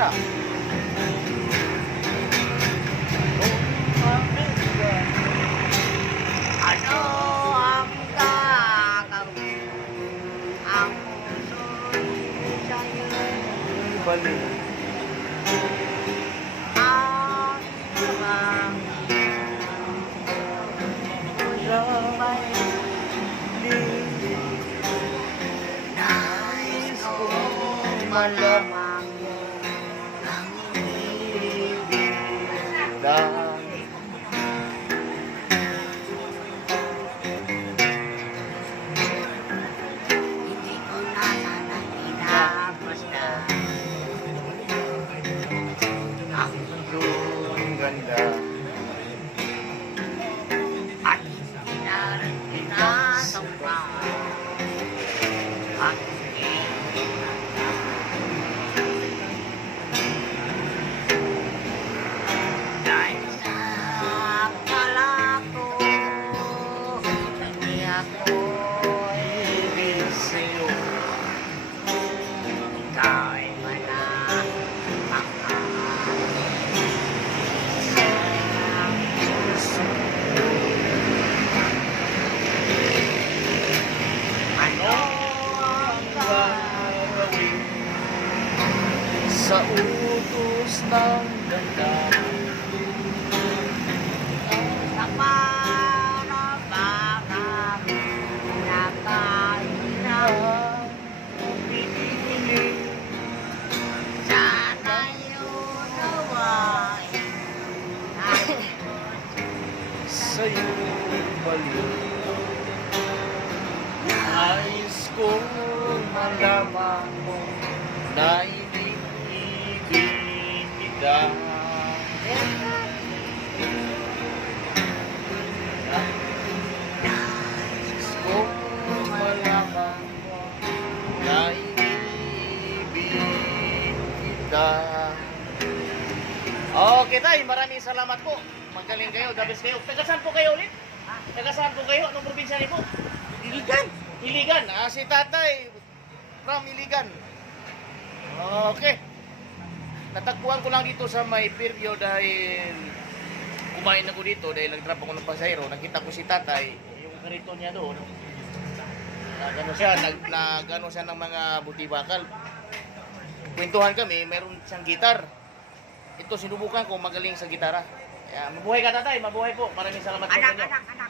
ganda. Ano ang gagawin? Ang puso'y sa'yo. Balik. Ang sarang may nais kong malaman ang ibig Dahil hindi ko na sana pinapasdan ang yung ganda. at hindi na rin pinasampan ang dahil sa akala ko hindi ako ibig sa'yo. Ikaw ay ano ang gagawin Sa utos ng ganda. sa parabakan na kahirap Pinipiling sana yun nawain sa'yo balik. Nais kong malaman mo na iniibig kita. Nais kong malaman mo na iniibig kita. Okay tay, maraming salamat po. Magaling kayo, the best kayo. Taga saan po kayo ulit? Taga saan po kayo? Anong probinsya niyo po? Iligan. Iligan. Si tatay from Iligan. Okay. Natagpuan ko lang dito sa may Fairview dahil kumain ako dito dahil nag-drop ako ng pasahero. Nakita ko si tatay, yung karito niya doon. Nagano siya, nagano siya ng mga buti-bakal. Kwentuhan kami, mayroon siyang gitar. Ito sinubukan ko, magaling sa gitara. Kaya mabuhay ka tatay, mabuhay po. Maraming salamat po sa Anak, inyo. anak, anak.